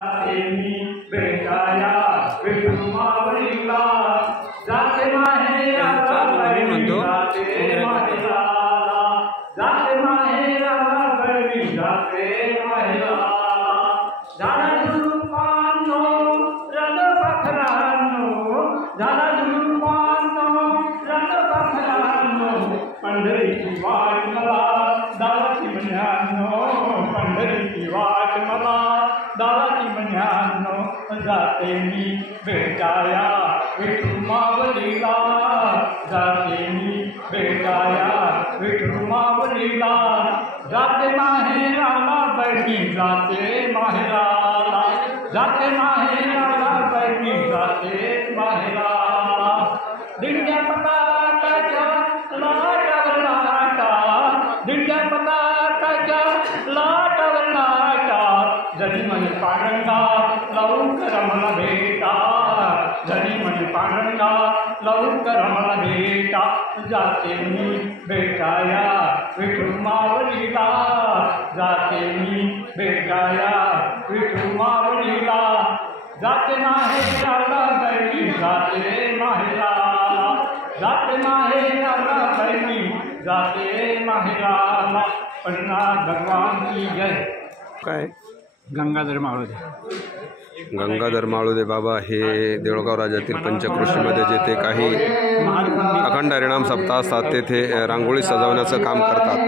मी भेटाया विठुमावळीला जाते माहेराला बहिणी जाते माहेराला जाते माहेराला बहिणी जाते माहेराला झाला झुलपानो रंग पाखरानो झाला झुलपानो रंग पाखरानो पंढरीची वाट मला दावाची म्हणानो पंढरीची वाट मला दावाची म्हणानो जाते मी भेटाया विठुमावळीला जाते मी भेटाया विठुमावळीला जाते माहेराला बहिणी जाते माहेराला जाते माहेराला बहिणी जाते माहेराला दिंड्या पताकाच्या लाटावर लाटा दिंड्या पताकाच्या लाटावर लाटा जरी म्हणे पांडुरंगा लवकर मला भेटा जरी म्हणे पांडुरंगा लवकर मला भेटा जाते मी भेटाया विठुमावळीला जाते मी भेटाया विठुमावळीला जाते माहेराला बहिणी जाते माहेराला जाते माहेराला बहिणी जाते माहेराला पन्नास भगवान की जय। काय गंगाधर माळुदे गंगाधर माळुदे बाबा हे देऊळगाव राज्यातील पंचक्रोशीमध्ये जेथे काही अखंड हरिनाम सप्ताह असतात तेथे रांगोळी सजवण्याचं काम करतात।